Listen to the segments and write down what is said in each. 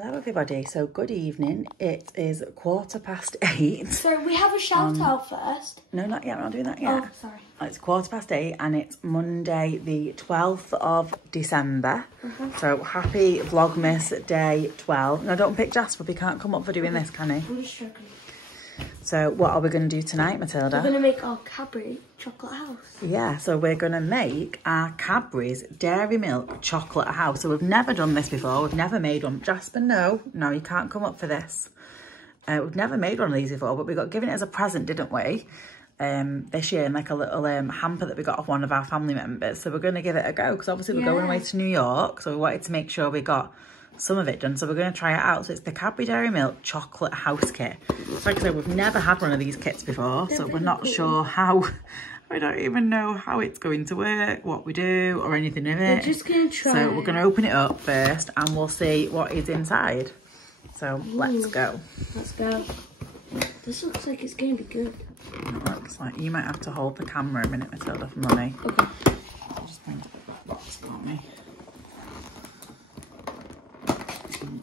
Hello everybody, so good evening. It is 8:15. So we have a shout out first. No, not yet, we're not doing that yet. Oh, sorry. It's 8:15 and it's Monday the 12th of December. So happy Vlogmas day 12. Now don't pick Jasper, he can't come up for doing this, can he? I'm just struggling. So what are we going to do tonight, Matilda? We're going to make our Cadbury chocolate house. Yeah, so we're going to make our Cadbury's Dairy Milk chocolate house. So we've never done this before. We've never made one. Jasper, no, you can't come up for this. We've never made one of these before, but we got given it as a present, didn't we? This year in like a little hamper that we got off one of our family members. So we're going to give it a go because obviously we're going away to New York. So we wanted to make sure we got some of it done, so we're going to try it out. So it's the Cadbury Dairy Milk chocolate house kit. So like I said, we've never had one of these kits before, so we're not sure how. I don't even know how it's going to work, what we do, or anything in it. We're just going to try. So we're going to open it up first, and we'll see what is inside. So let's go. Let's go. This looks like it's going to be good. It looks like you might have to hold the camera a minute, Matilda, for money. Okay. I'll just find a black box for me.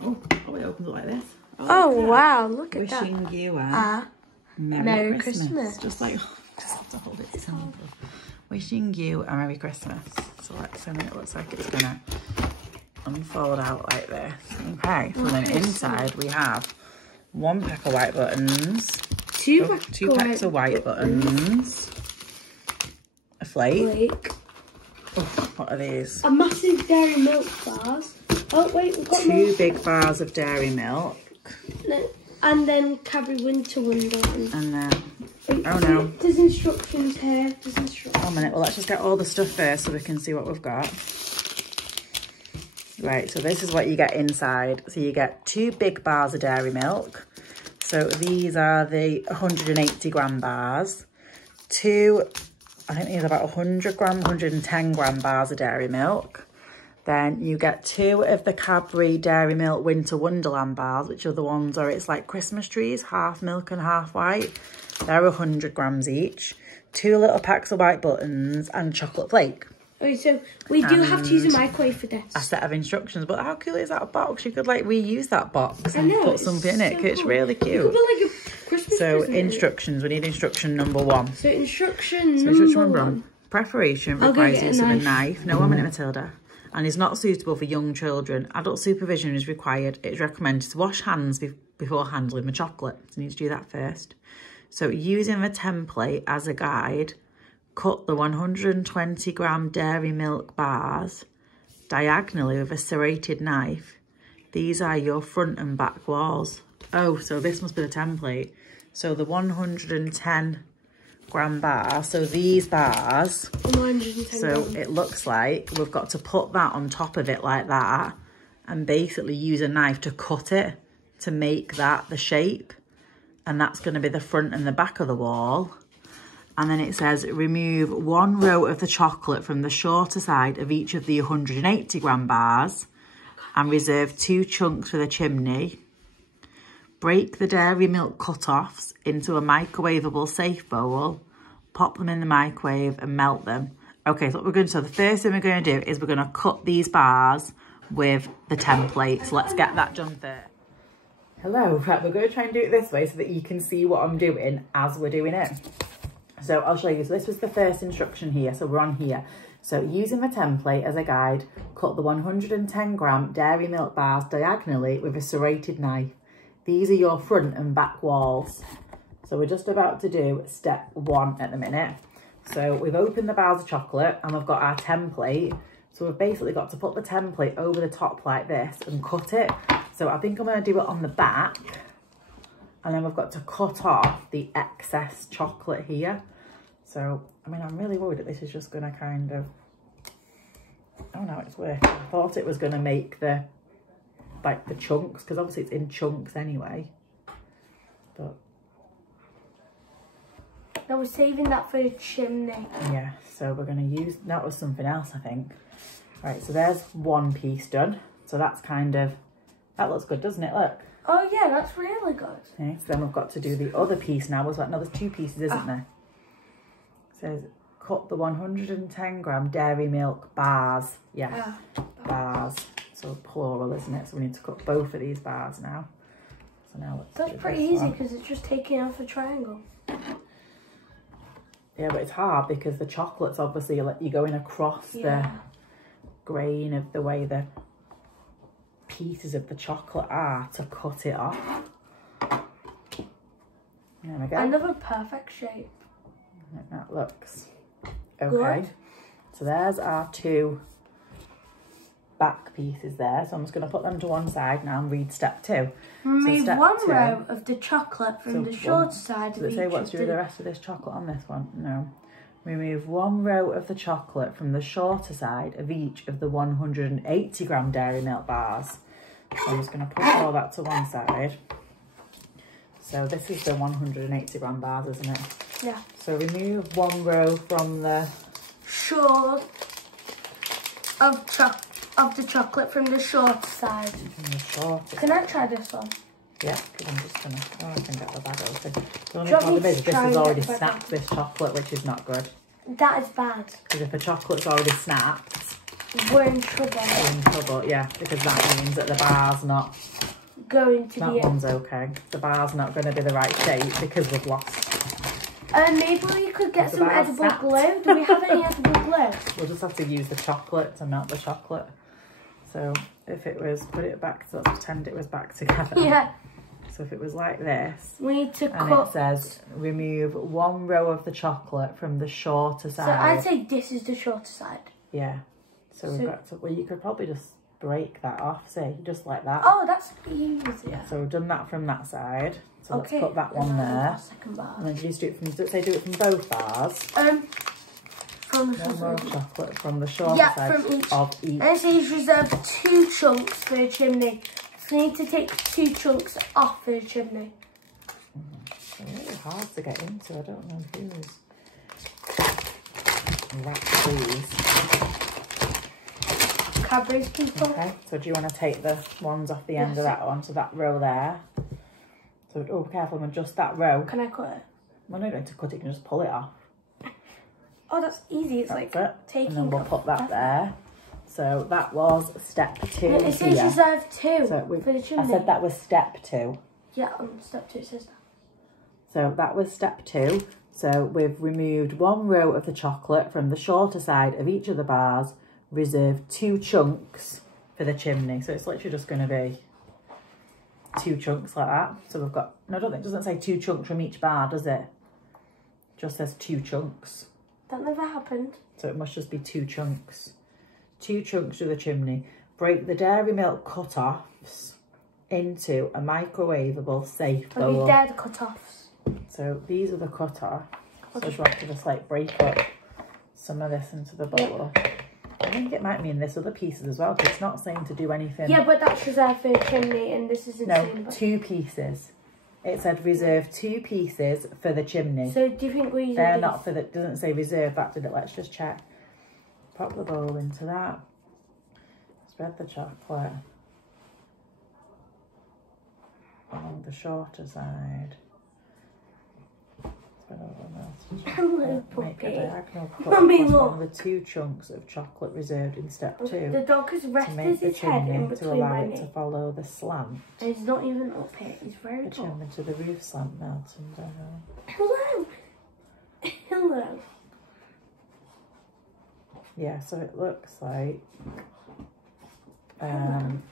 Oh, it opens it like this. Oh wow, look at that. Wishing you a Merry Christmas. Just like, just have to hold it simple. Wishing you a Merry Christmas. So let's see, it looks like it's gonna unfold out like this. Okay, so then inside we have one pack of white buttons, two packs of white buttons, a flake. Oh, what are these? A massive Dairy Milk bars. Oh wait, we've got two big bars of Dairy Milk. And then Cadbury Winter Wonderland. And then, oh no. There's instructions here. There's instructions. 1 minute, well let's just get all the stuff first so we can see what we've got. Right, so this is what you get inside. So you get two big bars of Dairy Milk. So these are the 180 gram bars. I think these are about 100 gram, 110 gram bars of Dairy Milk. Then you get two of the Cadbury Dairy Milk Winter Wonderland bars, which are the ones where it's like Christmas trees, half milk and half white. They're 100 grams each. Two little packs of white buttons and chocolate flake. Okay, so we do have to use a microwave for this. A set of instructions, but how cool is that box? You could like reuse that box and know, put something in it. So It's cool. really cute. You could put like a Christmas present instructions. We need instruction number 1. So instruction number 1. Preparation requires use of a knife. No, 1 minute, Matilda. And is not suitable for young children. Adult supervision is required. It is recommended to wash hands before handling the chocolate. So you need to do that first. So using the template as a guide, cut the 120 gram Dairy Milk bars diagonally with a serrated knife. These are your front and back walls. Oh, so this must be the template. So the 110 gram bar, so these bars, 110 so grams. it looks like we've got to put that on top of it like that and basically use a knife to cut it to make that the shape, and that's going to be the front and the back of the wall. And then it says remove 1 row of the chocolate from the shorter side of each of the 180 gram bars and reserve 2 chunks for the chimney. Break the Dairy Milk cut-offs into a microwavable safe bowl, pop them in the microwave and melt them. Okay, so what we're going to do, the first thing we're going to do is we're going to cut these bars with the template. So let's get that done first. Hello, right, we're going to try and do it this way so that you can see what I'm doing as we're doing it. So I'll show you. So this was the first instruction here, so we're on here. So using the template as a guide, cut the 110 gram Dairy Milk bars diagonally with a serrated knife. These are your front and back walls. So we're just about to do step 1 at the minute. So we've opened the bars of chocolate and we've got our template. So we've basically got to put the template over the top like this and cut it. So I think I'm going to do it on the back. And then we've got to cut off the excess chocolate here. So, I mean, I'm really worried that this is just going to kind of... Oh no, it's working. I thought it was going to make the chunks, because obviously it's in chunks anyway, but No, we're saving that for a chimney. Yeah, so we're going to use, that was something else I think. Right, so there's one piece done, so that's kind of, that looks good, doesn't it? Look. Oh yeah, that's really good. Okay, so then we've got to do the other piece now. Was like, no, there's 2 pieces, isn't there? It says cut the 110 gram Dairy Milk bars. Yeah, bars. So plural, isn't it? So we need to cut both of these bars now. So now let's That's do pretty this easy one. because it's just taking off a triangle. Yeah, but it's hard because the chocolate's obviously like you're going across the grain of the way the pieces of the chocolate are to cut it off. There we go. Another perfect shape. That looks okay. Good. So there's our two back pieces there. So I'm just going to put them to one side now and read step 2. Remove step one 2, row of the chocolate from the short side does of it each say what to do with the the... rest of this chocolate on this one? No. Remove one row of the chocolate from the shorter side of each of the 180 gram dairy milk bars. So I'm just going to put all that to one side. So this is the 180 gram bars, isn't it? Yeah. So remove one row from the short of the chocolate from the short side. from the shorter. Can I try this one? Yeah, because I'm just going to, oh, I can get the bag open. The only Do you want problem me is to this try has and already get the bag snapped, this chocolate, which is not good. That is bad. Because if a chocolate's already snapped, We're in trouble. we're in trouble, yeah, because that means that the bar's not, Going to that be one's okay. The bar's not going to be the right shape because we've lost. maybe we could get The some bar's edible snapped. glue. Do we have any edible glue? We'll just have to use the chocolate to melt the chocolate. So if it was, put it back, so let's pretend it was back together. Yeah. So if it was like this, We need to and cut. it says remove one row of the chocolate from the shorter side. So I'd say this is the shorter side. Yeah. So we've got to, well, you could probably just break that off, see, just like that. Oh, that's easier. So we've done that from that side. So Okay. let's put that one there. Second bar. And then just do it from, do it from both bars. From the One more shorter. chocolate from the shorter Yeah, side from each. of each. And it says reserve 2 chunks for the chimney. So we need to take 2 chunks off for the chimney. It's really hard to get into. I don't know who's. Right, please. Cadbury's people. Okay, so do you want to take the ones off the end of that one? So that row there. So, oh, careful, and just that row. Can I cut it? Well, no, you don't have to cut it, you can just pull it off. Oh, that's easy. It's That's like it. taking. And then we'll put that there. So that was step 2 It says here. reserve 2 So for the chimney. I said that was step 2. Yeah, on step 2 it says that. So that was step 2. So we've removed one row of the chocolate from the shorter side of each of the bars, reserved 2 chunks for the chimney. So it's literally just going to be 2 chunks like that. So we've got, no, I don't think, it doesn't say 2 chunks from each bar, does it? It just says 2 chunks. That never happened. So it must just be 2 chunks. 2 chunks to the chimney. Break the dairy milk cut-offs into a microwavable safe Are we bowl. there, the cut-offs? So these are the cut-offs. So you have to just like break up some of this into the bowl. I think it might mean this other pieces as well, because it's not saying to do anything. Yeah, but that's reserved for the chimney and this is insane. No, 2 pieces. It said reserve 2 pieces for the chimney. So do you think we're using They're these? not for the, it doesn't say reserve that, did it? Let's just check. Pop the bowl into that. Spread the chocolate along the shorter side. Spread over the melted chocolate. Make a diagonal cut Mummy, across look. one of the 2 chunks of chocolate reserved in step 2 The dog has to rested make the his head in chimney to between allow my it to knee. follow the slant. And he's not even up here. He's very The tall. chimney to the roof slant melting down. Hello. Hello. Yeah, so it looks like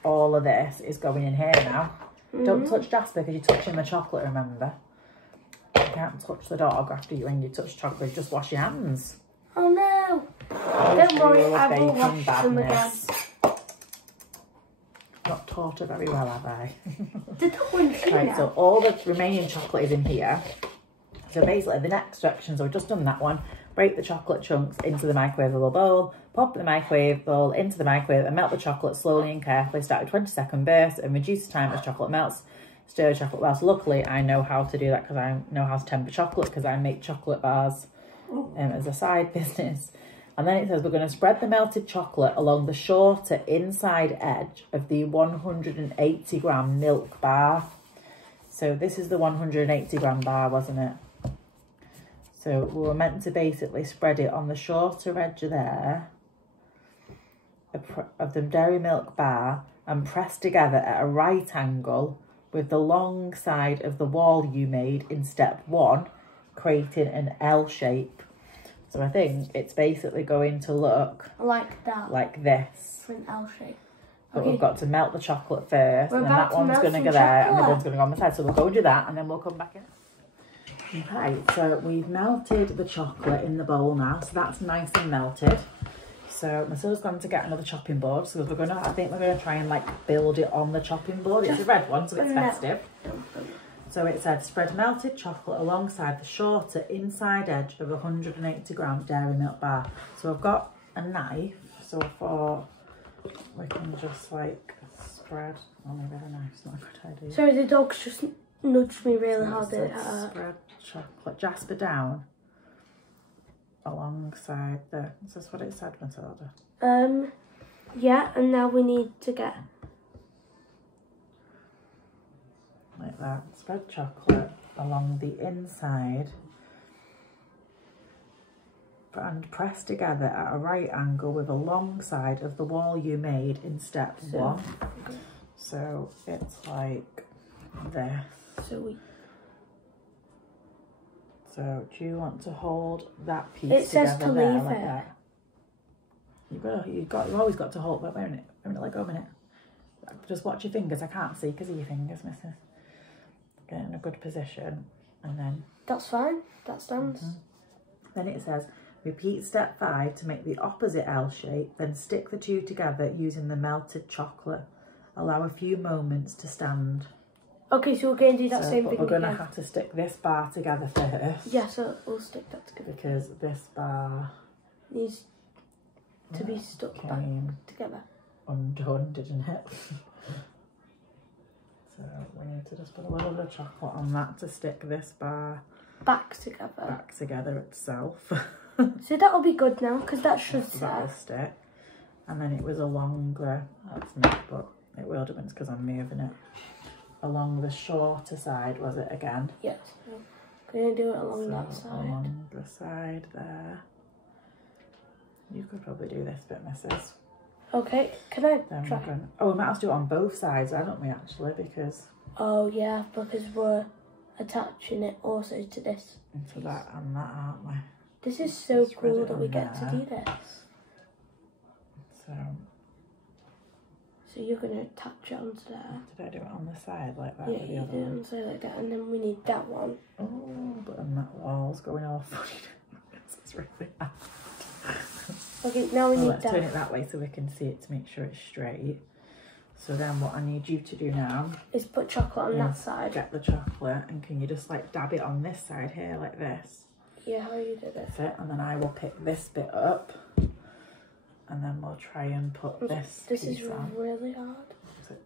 all of this is going in here now. Don't touch Jasper because you're touching the chocolate, remember? You can't touch the dog after you, when you touch chocolate, just wash your hands. Oh no. Don't worry, I will wash them again. Not taught her very well, have I? The dog won't see Right, now. so all the remaining chocolate is in here. So basically the next directions, so we've just done that one. Break the chocolate chunks into the microwavable bowl, pop the microwave bowl into the microwave and melt the chocolate slowly and carefully. Start with 20-second bursts and reduce the time as chocolate melts. Stir the chocolate bars. Luckily, I know how to do that because I know how to temper chocolate because I make chocolate bars as a side business. And then it says we're going to spread the melted chocolate along the shorter inside edge of the 180 gram milk bar. So this is the 180 gram bar, wasn't it? So we were meant to basically spread it on the shorter edge there of the dairy milk bar and press together at a right angle with the long side of the wall you made in step 1, creating an L shape. So I think it's basically going to look like that. Like this. For an L shape. But okay. we've got to melt the chocolate first, We're and then that one's going to go there, and the one's going to go on the side. So we'll go and do that, and then we'll come back in. Okay, so we've melted the chocolate in the bowl now, so that's nice and melted. So Matilda's going to get another chopping board, so we're gonna, I think we're going to try and like build it on the chopping board. It's a red one, so it's festive. So it said, spread melted chocolate alongside the shorter inside edge of a 180 gram dairy milk bar. So I've got a knife, so I thought we can just like spread. Oh, maybe the knife's not a good idea. Sorry, the dog's just nudged me really hard. Spread chocolate, jasper down alongside the. Is this what it said, Matilda? Yeah, and now we need to get like that. Spread chocolate along the inside and press together at a right angle with a long side of the wall you made in step 1. So it's like this. So do you want to hold that piece it together says to there leave like it. that? You've always got to hold. Wait a minute, let go a minute. Just watch your fingers. I can't see because of your fingers, missus. Get in a good position, and then that's fine. That stands. Then it says, repeat step 5 to make the opposite L shape. Then stick the two together using the melted chocolate. Allow a few moments to stand. Okay, so we're going to do that same thing. We're going to have to stick this bar together first. Yeah, so we'll stick that together. Because this bar needs to be stuck back together. Undone, didn't it? So we need to just put a little bit of chocolate on that to stick this bar back together itself. So that'll be good now, because that should that'll stick. And then it was along the, that's me, but it will do because I'm moving it. Along the shorter side, was it again? Yes. Going to do it along that side. Along the side there. You could probably do this bit, missus. Okay, can I try? Oh, we might have to do it on both sides, don't we, actually, because... Oh, yeah, because we're attaching it also to this. To that and that, aren't we? This is so cool that we get to do this. So you're going to attach it onto there. Did I do it on the side like that? Yeah, you do it on the side like that, and then we need that one. Oh, but then that wall's going all funny. It's really hard. Okay, now we need let's turn it that way so we can see it to make sure it's straight. So then what I need you to do now is put chocolate on that side. Get the chocolate, and can you just like dab it on this side here like this? Yeah, how you did it. That's it. And then I will pick this bit up, and then we'll try and put this This piece is on. Really hard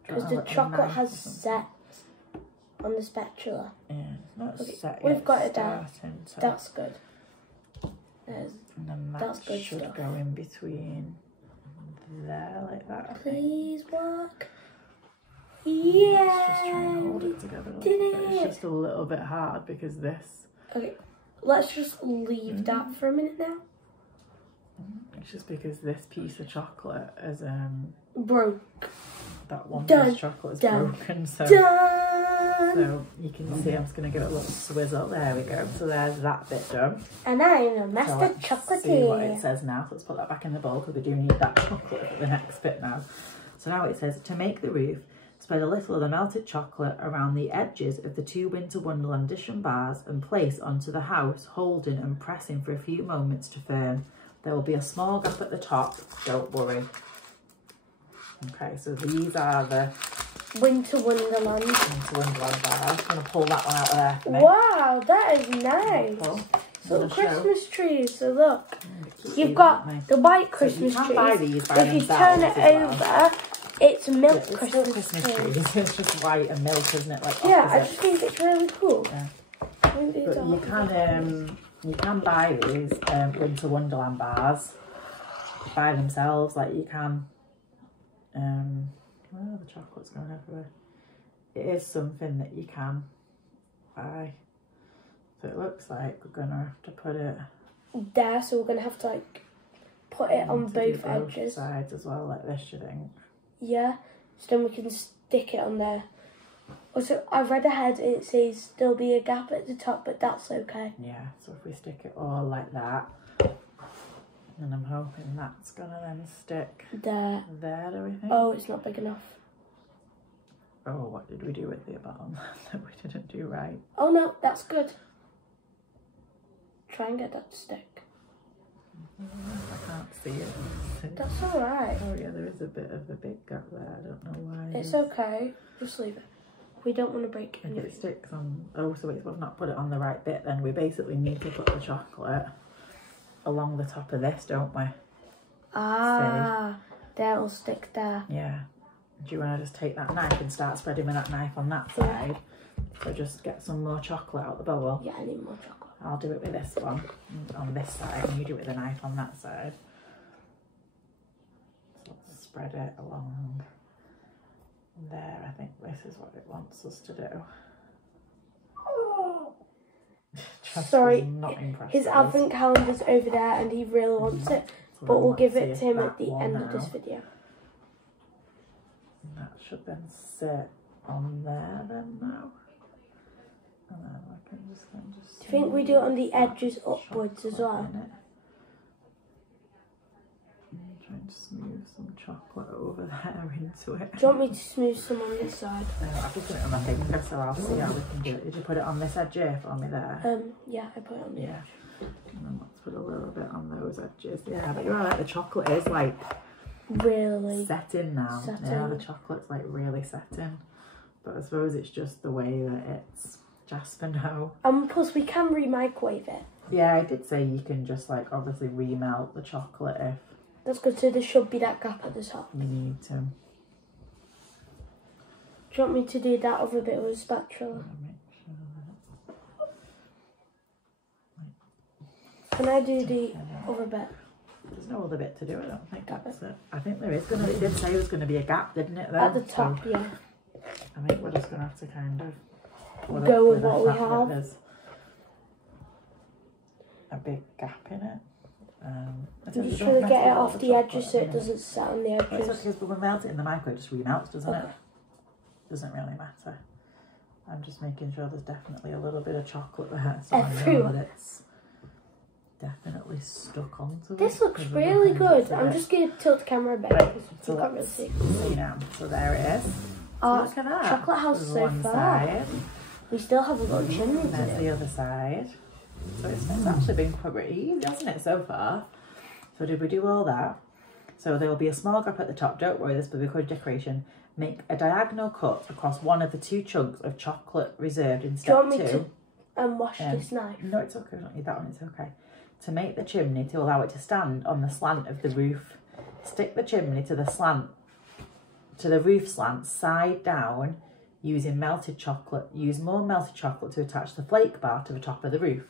because the chocolate has set on the spatula. Yeah, it's not set yet. We've got it down. That's good. And then that should go in between there like that. Please work. Yeah. Let's just try and hold it together. It's just a little bit hard because this. Okay, let's just leave that for a minute now. It's just because this piece of chocolate is broke. That one piece of chocolate is broken. So you can see I'm just going to give it a little swizzle. There we go. So there's that bit done. And I'm a master chocolatier. See what it says now. So let's put that back in the bowl because we do need that chocolate for the next bit now. So now it says, to make the roof, spread a little of the melted chocolate around the edges of the 2 Winter Wonderland addition bars and place onto the house, holding and pressing for a few moments to firm. There will be a small gap at the top, don't worry. Okay, so these are the Winter Wonderland bars. I'm going to pull that one out of there for me. Wow, that is nice. Little Christmas trees, so look. You've got the white Christmas trees. Buy these by if you turn it over, it's milk Christmas trees. It's just white and milk, isn't it? Like yeah, I just think it's really cool. Yeah. But you can buy these Winter Wonderland bars by themselves, like you can. Oh, the chocolate's going everywhere. It is something that you can buy. So it looks like we're gonna have to put it there, so we're gonna have to like put it on both edges. Sides as well, like this, you think? Yeah, so then we can stick it on there. Also, I've read ahead, it says there'll be a gap at the top, but that's okay. Yeah, so if we stick it all like that, and I'm hoping that's gonna then stick there, do we think? Oh, it's not big enough. Oh, what did we do at the bottom that we didn't do right? Oh no, that's good. Try and get that to stick. I can't see it. That's alright. Oh yeah, there is a bit of a big gap there, I don't know why. It's okay, just leave it. We don't want to break anything. If it sticks on, oh, so we've not put it on the right bit, then we basically need to put the chocolate along the top of this, don't we? Ah, that'll stick there. Yeah. Do you want to just take that knife and start spreading with that knife on that side? So just get some more chocolate out the bowl. Yeah, I need more chocolate. I'll do it with this one on this side, and you do it with a knife on that side. So let's spread it along there. I think this is what it wants us to do. Sorry, not impressed his advent calendar's over there and he really wants it, but we'll give it to him at the end of this video. And that should then sit on there then now. And then I can just do you think we do it on the edges upwards as well? I'm trying to smooth some chocolate over there into it. Do you want me to smooth some on this side? I've just put it on my finger, so I'll see how we can do it. Did you put it on this edge here for me there? Yeah, I put it on the edge. And then let's put a little bit on those edges. Yeah, but you're right, the chocolate is like really setting now. Yeah, the chocolate's like really setting. But I suppose it's just the way that it's Jasper now. Plus we can re-microwave it. Yeah, I did say you can just like obviously remelt the chocolate if that's good, so there should be that gap at the top. you need to. Do you want me to do that other bit with a spatula? Can I do the other bit? There's no other bit to do, I don't think. That's it. I think there is going to, it did say there was going to be a gap, didn't it? Though? At the top, so, yeah. I think we're just going to have to kind of go with what we have. There's a big gap in it. I'm just trying to get it off the edges so it doesn't sit on the edges. Well, it's okay, but when we melt it in the microwave, it just remelts, doesn't it? Doesn't really matter. I'm just making sure there's definitely a little bit of chocolate there, so I know that it's definitely stuck onto it. This looks really good. I'm just going to tilt the camera a bit. Right, so let's see now. So there it is. Oh, look at that. Chocolate house so far. Side. We still have a little chimney to do. There's the other side. So it's actually been quite easy, hasn't it, so far? So did we do all that? So there will be a small gap at the top. Don't worry, this will be a good decoration. Make a diagonal cut across one of the 2 chunks of chocolate reserved in step 2. Do you want me to wash this knife? No, it's okay. We don't need that one. It's okay. To make the chimney to allow it to stand on the slant of the roof, stick the chimney to the roof slant side down using melted chocolate. Use more melted chocolate to attach the flake bar to the top of the roof.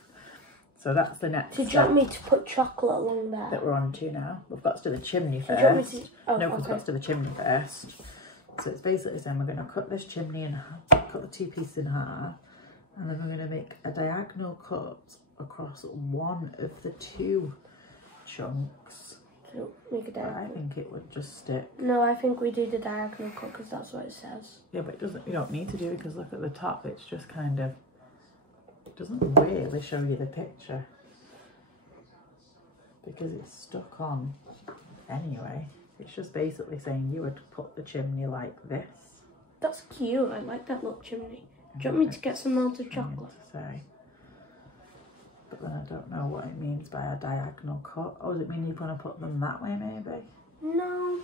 So that's the next step. Do you want me to put chocolate along there? That we're on to now. We've got to do the chimney first. Do you want me to... Oh, no, because we've got to do the chimney first. So it's basically saying we're going to cut this chimney in half, cut the 2 pieces in half, and then we're going to make a diagonal cut across one of the 2 chunks. So make a diagonal. I think it would just stick. No, I think we do the diagonal cut because that's what it says. Yeah, but it doesn't. You don't need to do it because look at the top. It's just kind of. It doesn't really show you the picture because it's stuck on anyway. It's just basically saying you would put the chimney like this. That's cute. I like that little chimney. Do you want me to get some melted chocolate? But then I don't know what it means by a diagonal cut. Oh, does it mean you're going to put them that way maybe? No.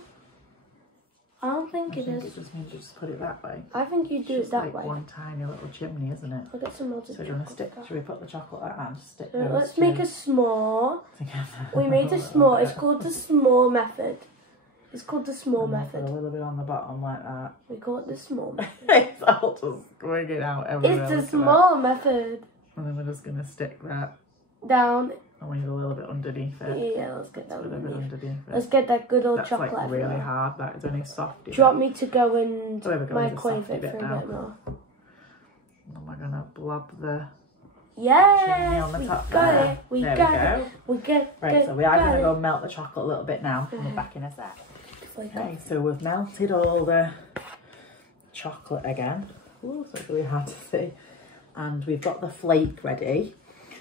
I don't think it is. It just means you just put it that way. I think you do it that way. It's one tiny little chimney, isn't it? I'll get some melted chocolate. So do you want to stick, should we put the chocolate like that and just stick those let's make a s'more. We made a s'more. It's called the s'more method. It's called the s'more method. Put a little bit on the bottom like that. We call it the s'more method. It's all just going it out everywhere. It's the s'more method. And then we're just going to stick that down. And we need a little bit underneath it. Yeah, let's get that underneath it. Let's get that good old That's chocolate. That's like really hard. That is only soft. Do you want me to go and microwave it for a bit more? And we're going to blob the Yes, on the we top got there. it. We There got we go. it. We get Right, so we are going to go melt the chocolate a little bit now. We'll be back in a sec. Okay, so we've melted all the chocolate again. Ooh, so we had to see. And we've got the flake ready.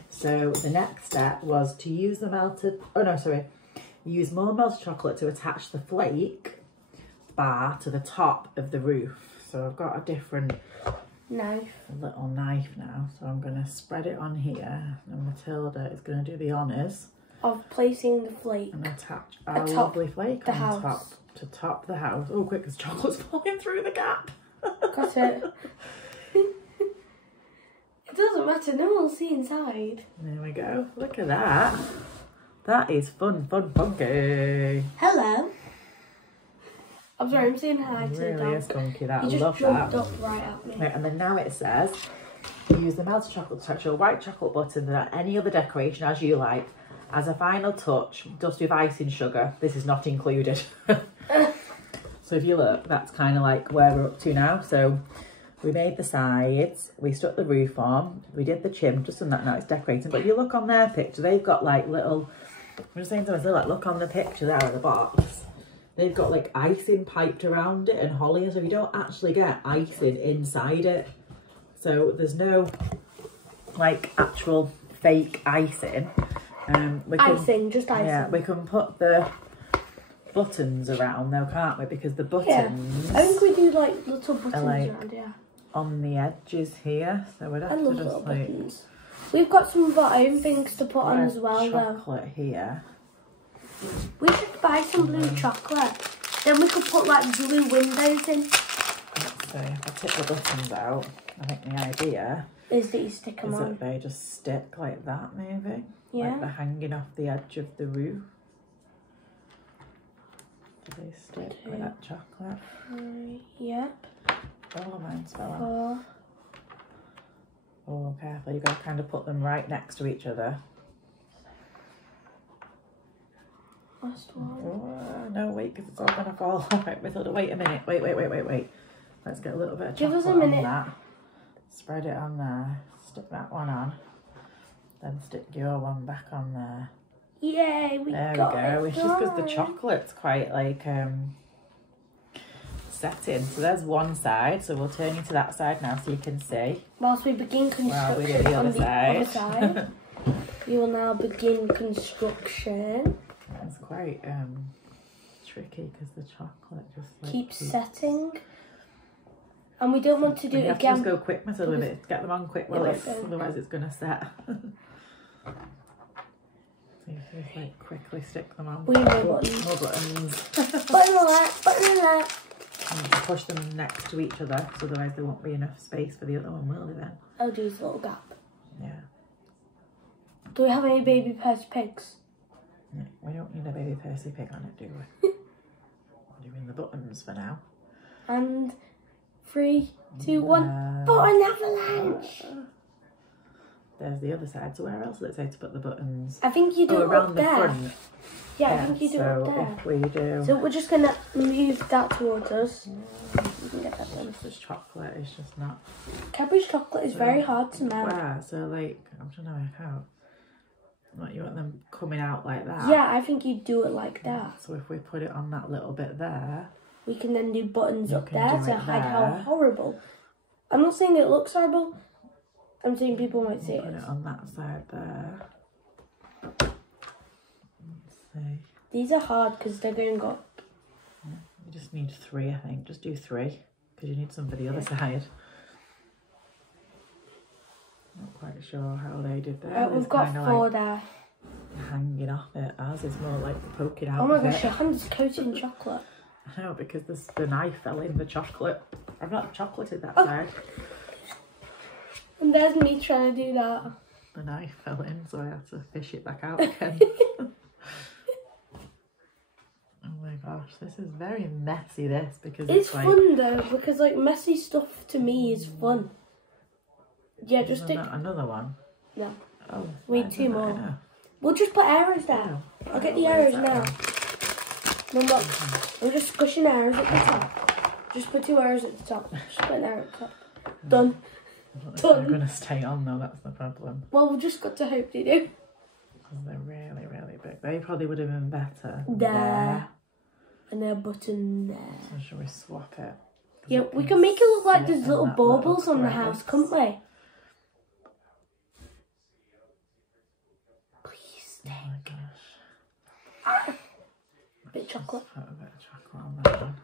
So the next step was to use the melted, use more melted chocolate to attach the flake bar to the top of the roof. So I've got a different little knife now. So I'm going to spread it on here. And Matilda is going to do the honours of placing the flake and attach our lovely flake on house. top to top the house. Oh, quick, because chocolate's falling through the gap. Got it. It doesn't matter, no one will see inside. There we go. Look at that. That is fun, funky. Hello. I'm sorry, I'm saying hi to the dog. Really is funky, that. I He love just that. jumped up right at me. Right, and then now it says, use the melted chocolate to touch your white chocolate button and any other decoration as you like. As a final touch, dust with icing sugar. This is not included. So if you look, that's kind of like where we're up to now. So we made the sides, we stuck the roof on, we did the chim, just on that now it's decorating. But you look on their picture, they've got like little, I'm just saying to myself, like look on the picture there of the box. They've got like icing piped around it and holly, so you don't actually get icing inside it. So there's no like actual fake icing. Just icing. Yeah, we can put the buttons around though, can't we? Because the buttons, I think we do like little buttons like, around here. On the edges here, so we'd have to just like buttons. We've got some of our own things to put on as well chocolate here. We should buy some blue chocolate. Then we could put like blue windows in. Let's see, if I tip the buttons out, I think the idea is that you stick them on. That they just stick like that maybe. Yeah. Like they're hanging off the edge of the roof. Do they stick with that chocolate? Yep. Oh, mine's fell off. Oh, careful. You've got to kind of put them right next to each other. Last one. Oh, no, wait, because it's all going to fall. All right, Matilda, wait a minute. Wait. Let's get a little bit of chocolate on that. Spread it on there. Stick that one on. Then stick your one back on there. Yay, there we go. It's just because the chocolate's quite like set in. So there's one side. So we'll turn you to that side now so you can see. Whilst we begin construction we do the other on side. the other side, you will now begin construction. It's quite tricky because the chocolate just like, keeps setting. And we don't want to do it again. You have to just go quick, Matilda, with it. Get them on quick, otherwise it's going to set. So you just like quickly stick them on. We need more buttons. More buttons. Button alert. And you can push them next to each other, because otherwise there won't be enough space for the other one, will there then? I'll do this little gap. Yeah. Do we have any baby Percy pigs? No, we don't need a baby Percy pig on it, do we? We're doing the buttons for now. And 3, 2, 1. Button avalanche! There's the other side. So where else does it say to put the buttons? I think you do it around up the there. front. Yeah, I think you do it up there. If we do... So we're just going to move that towards us. You can get that done. This chocolate is just not... Cadbury's chocolate is very hard to melt. Where? So like, I'm trying to work out. Like you want them coming out like that? Yeah, I think you do it like that. So if we put it on that little bit there... We can then do buttons up there to hide how horrible. I'm not saying it looks horrible. I'm saying people might see it. Put it on that side there. Let's see. These are hard because they're going up. Yeah, you just need 3, I think. Just do 3 because you need some for the other side. Not quite sure how they did that. We've got 4 there. Hanging off it. Ours is more like poking out. Oh my gosh, your hand's coated in chocolate. I know, because the knife fell in the chocolate. I've not chocolated that side. And there's me trying to do that. The knife fell in, so I had to fish it back out again. Oh my gosh, this is very messy, this, because it's like... fun though, because like messy stuff to me is fun. Yeah, just stick... Another one? No. Oh, we need 2 more. We'll just put arrows there. I'll get the arrows now. No, look. I'm just squishing arrows at the top. Just put 2 arrows at the top. Just put an arrow at the top. Done. Done. They're going to stay on though, that's the problem. Well, we've just got to hope they do. Because they're really, really big. They probably would have been better There. And a button there. So should we swap it? Yeah, we can make it look like there's little baubles on the house, couldn't we? Please stick. Oh my gosh. Bit of chocolate. Just put a bit of chocolate on that one.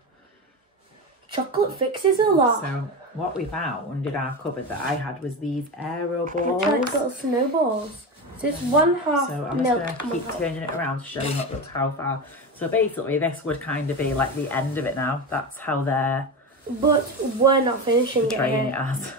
Chocolate fixes a lot. So what we found in our cupboard that I had was these aero balls. Like little snowballs. So it's 1/2 So I'm milk. just going to keep turning it around to show you how far. So basically this would kind of be like the end of it now. That's how they're But we're not finishing it portraying it here. as.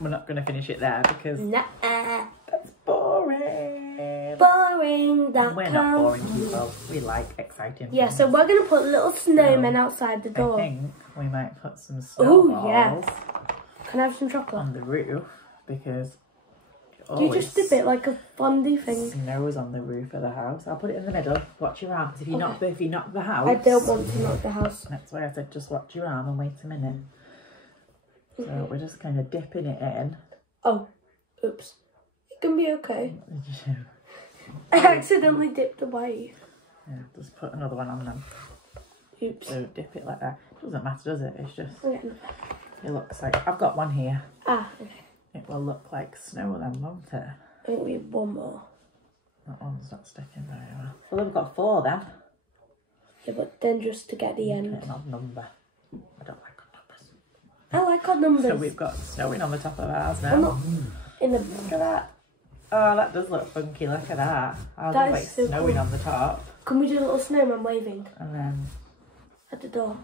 We're not going to finish it there because Nah. that's boring. Boring. And we're not boring people. We like exciting Yeah, things. so we're going to put little snowmen outside the I door. think we might put some snowballs yeah. Can I have some chocolate? on the roof because it You just dip it like a fondue thing. snows on the roof of the house. I'll put it in the middle. Watch your arm. 'Cause if you knock the house, I don't want to knock the house. That's why I said just watch your arm and wait a minute. So we're just kind of dipping it in. Oh, oops. It can be okay. I accidentally dipped away. Yeah, just put another one on them. Oops. So dip it like that. It doesn't matter, does it? It's just, Okay. it looks like, I've got one here. Ah, okay. It will look like snow then, won't it? I think we have one more. That one's not sticking very well. Well, we've got 4 then. Yeah, but then just to get the end. An odd number. I don't like odd numbers. I like odd numbers. So we've got snowing on the top of ours now. I'm not in the... Look at that. Oh, that does look funky. Look at that. Ours That is is like so snowing cool. on the top. Can we do a little snowman waving And then at the door?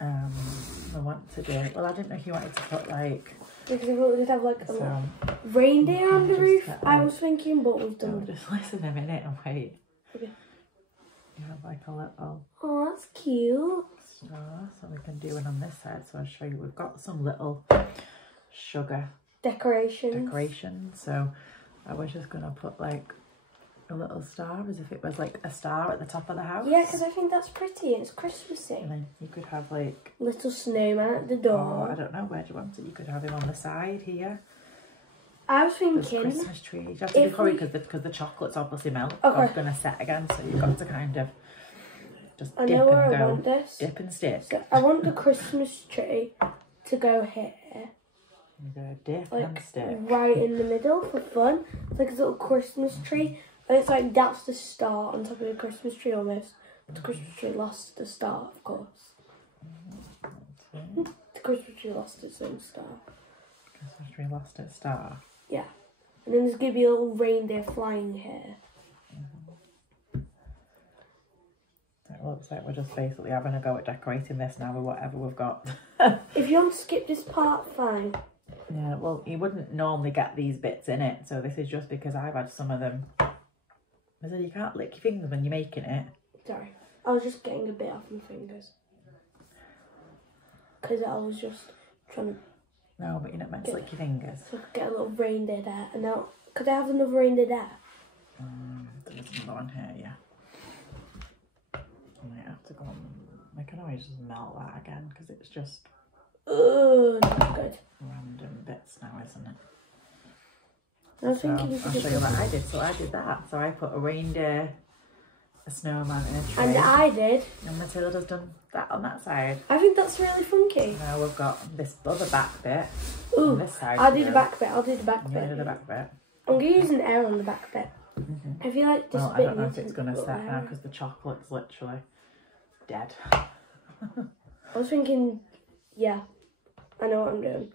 I want to do, well, I didn't know if you wanted to put like, Because we would have like a so, little reindeer on the just roof. get I like- was thinking, but we've so done. just listen a minute and wait. Okay. You have like a little Oh, that's cute. star, so we can do it on this side. So I'll show you, we've got some little sugar Decorations. decorations. So I was just going to put like a little star as if it was like a star at the top of the house. Yeah, because I think that's pretty. It's Christmassy. And then you could have like, Little snowman at the oh, I door. don't know, where do you want it? You could have him on the side here. I was There's thinking, Christmas trees. You have to be if hurried we- because the chocolate's obviously melted. Okay. It's going to set again, so you've got to kind of just I dip know where and I go. want this. Dip and stick. So I want the Christmas tree to go here, You go dip and like stick. right in the middle for fun. It's like a little Christmas tree. And it's like that's the star on top of the Christmas tree almost. But the Christmas tree lost the star, of course. The Christmas tree lost its own star. Christmas tree lost its star. Yeah. And then there's going to be a little reindeer flying here. It looks like we're just basically having a go at decorating this now with whatever we've got. If you want to skip this part, fine. Yeah, well, you wouldn't normally get these bits in it, so this is just because I've had some of them. I said you can't lick your fingers when you're making it. Sorry. I was just getting a bit off my fingers. Because I was just trying to No, but you're not meant to lick your fingers. so I could get a little reindeer there. And now, could I have another reindeer there? There's another one here, yeah. I might have to go on. I can always just melt that again because it's just Oh, not good. random bits now, isn't it? I was So thinking you I'll could show you what I did. So I did that. So I put a reindeer, a snowman in a tree. And I did. And Matilda's done that on that side. I think that's really funky. Now we've got this other back bit Ooh, on this side. I'll to do the do. back bit. I'll do the back You do bit. the back bit. I'm going to use an arrow on the back bit. I feel like this Well, I bit don't know if needs it's a going to little set now arrow. because the chocolate's literally dead. I was thinking, yeah, I know what I'm doing.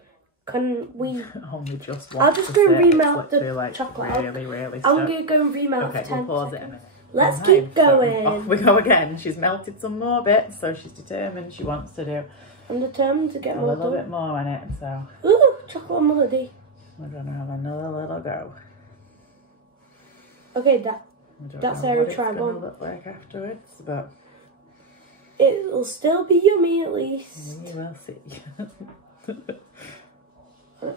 Can we... Only just I'll just go and remelt the chocolate. Really, really I'm stuck. going to go and remelt Okay, for 10 we'll pause it a seconds. minute. Let's Right, keep so going. off we go again. She's melted some more bits, so she's determined she wants to do I'm determined to get a more little done. bit more on it, so Ooh, chocolate melody. we're going to have another little go. Okay, I don't That's know Sarah what it's try gonna one. look like afterwards, but it'll still be yummy at least. we will see.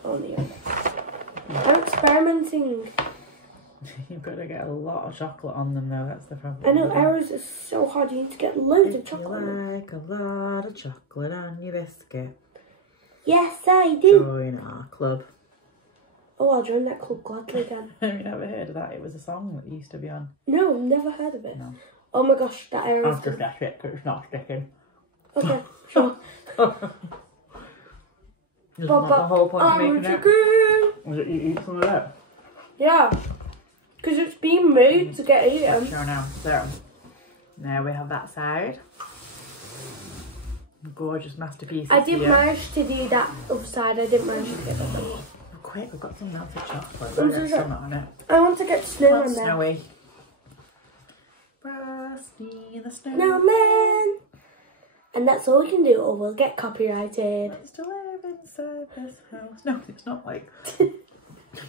Only I'm experimenting. You've got to get a lot of chocolate on them though, that's the problem. I know arrows are so hard, you need to get loads of If chocolate you on them. like a lot of chocolate on your biscuit. Yes, I do. Join our club. Oh, I'll join that club gladly again. Have you never heard of that? It was a song that used to be on. No, never heard of it. No. Oh my gosh, that area. I'll just dash it because it's not sticking. Okay, sure. Isn't that the whole point of making it? Was it you eat some of that? Yeah, because it's been made to get eaten. Sure now. So, now we have that side. Gorgeous masterpiece. I didn't manage to do that other side. I didn't manage to get that done. Oh, quick, we've got some melted chocolate. There's some on it. I want to get snow in there. Snowy. Frosty the Snowman. And that's all we can do, or we'll get copyrighted. It's to live inside this house. No, it's not like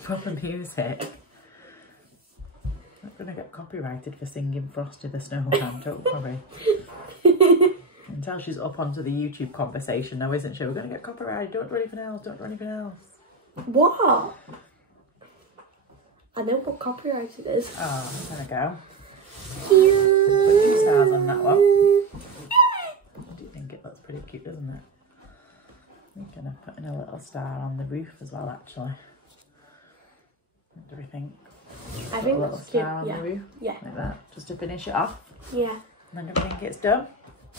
proper music. I'm not going to get copyrighted for singing Frosty the Snowman, don't worry. Until she's up onto the YouTube conversation now, isn't she? We're going to get copyrighted. Don't do anything else. Don't do anything else. What? I know what copyrighted is. Oh, there we go. Cute. Put 2 stars on that one. I do think it looks pretty cute, doesn't it? I'm going to put in a little star on the roof as well, actually. What do we think? I think a little that's cute. star on the roof, Yeah. like that, just to finish it off. Yeah. And then do we think it's done?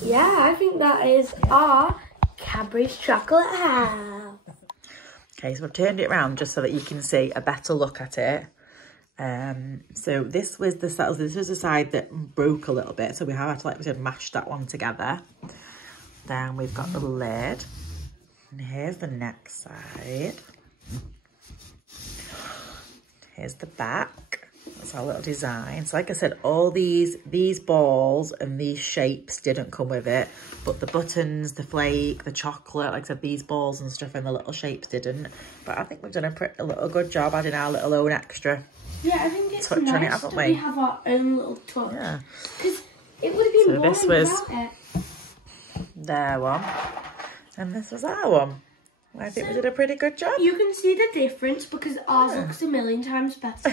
Yeah, I think that is our Cadbury's chocolate house. Okay, so I've turned it around just so that you can see a better look at it. So this was the side that broke a little bit, so we have to, like we said, mash that one together. Then we've got the lid, and here's the next side. Here's the back. That's our little design. So like I said, all these balls and these shapes didn't come with it, but the buttons, the flake, the chocolate, like I said, these balls and stuff and the little shapes didn't. But I think we've done a little good job adding our little own extra. Yeah, I think it's touch nice on it, haven't that we have our own little touch. Yeah. Because it would have been boring this was without it. their one, and this was our one. I think we did a pretty good job. You can see the difference because ours looks a million times better.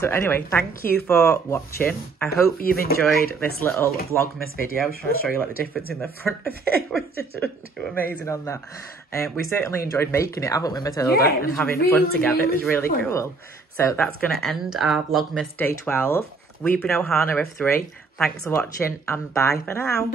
So anyway, thank you for watching. I hope you've enjoyed this little Vlogmas video. I'm just trying to show you like the difference in the front of it. We didn't do amazing on that. We certainly enjoyed making it, haven't we, Matilda? Yeah, and having fun together. It was really fun. cool. So that's going to end our Vlogmas day 12. We've been Ohana of 3. Thanks for watching and bye for now. Bye.